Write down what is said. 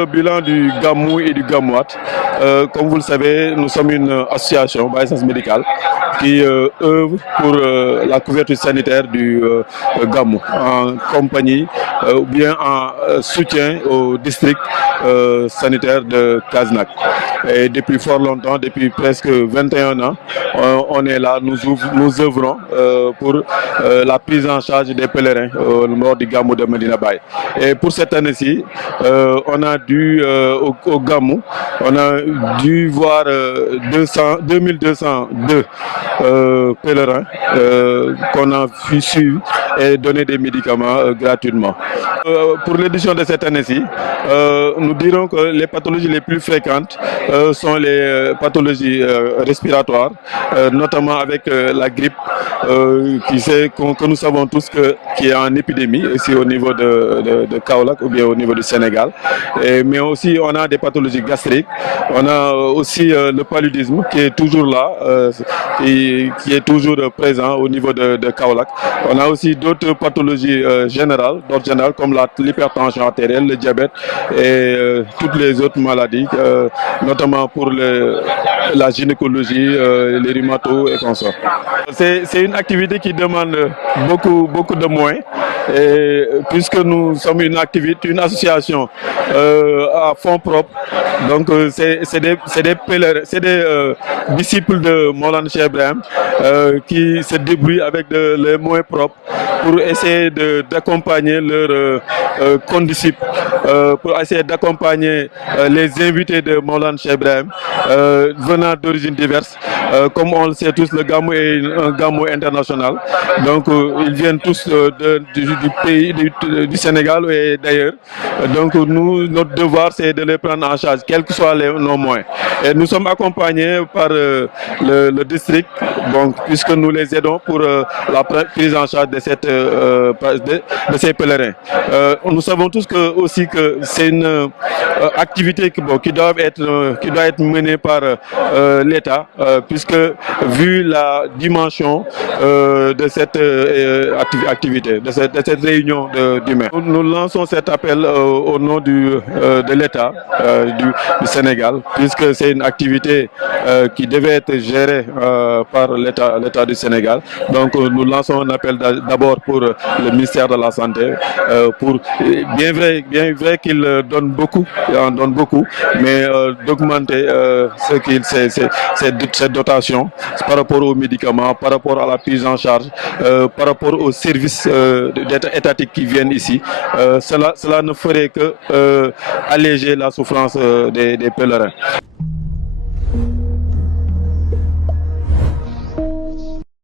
le bilan du Gamou et du Gamouat, comme vous le savez, nous sommes une association by Essence Médicale qui œuvre pour la couverture sanitaire du Gamou en compagnie ou bien en soutien au district sanitaire de Kasnack. Et depuis fort longtemps, depuis presque 21 ans, on est là, nous œuvrons pour la prise en charge des pèlerins au nord du Gamou de Medina Baye. Et pour cette année-ci, on a dû au Gamou, on a dû voir 2202 pèlerins qu'on a pu suivre et donner des médicaments gratuitement. Pour l'édition de cette année-ci, nous dirons que les pathologies les plus fréquentes sont les pathologies respiratoires, notamment avec la grippe que nous savons tous qui est en épidémie ici au niveau de Kaolack ou bien au niveau du Sénégal. Mais aussi on a des pathologies gastriques, on a aussi le paludisme qui est toujours là, qui est toujours présent au niveau de Kaolack. On a aussi d'autres pathologies générales, comme l'hypertension artérielle, le diabète et toutes les autres maladies, notamment pour la gynécologie, les rhumatos et consorts. C'est une activité qui demande beaucoup de moyens, et puisque nous sommes une association à fonds propres. Donc c'est des disciples de Maulana Cheikh Ibrahim qui se débrouillent avec les moyens propres pour essayer d'accompagner leurs condisciples, pour essayer d'accompagner les invités de Maulana Cheikh Ibrahim venant d'origines diverses. Comme on le sait tous, le Gamou est un Gamou international. Donc ils viennent tous du pays, du Sénégal et d'ailleurs. Donc notre devoir c'est de les prendre en charge, quels que soient nos moyens. Et nous sommes accompagnés par le district, donc, puisque nous les aidons pour la prise en charge de ces pèlerins. Nous savons tous aussi que c'est une activité qui doit être menée par l'État, puisque vu la dimension de cette activité, de cette réunion d'humains. Nous lançons cet appel au nom de l'État du Sénégal, puisque c'est une activité qui devait être gérée par l'État du Sénégal. Donc nous lançons un appel d'abord pour le ministère de la Santé, pour bien vrai qu'il donne beaucoup, mais d'augmenter cette dotation par rapport aux médicaments, par rapport à la prise en charge, par rapport aux services étatiques qui viennent ici. Cela ne ferait que alléger la souffrance des pèlerins.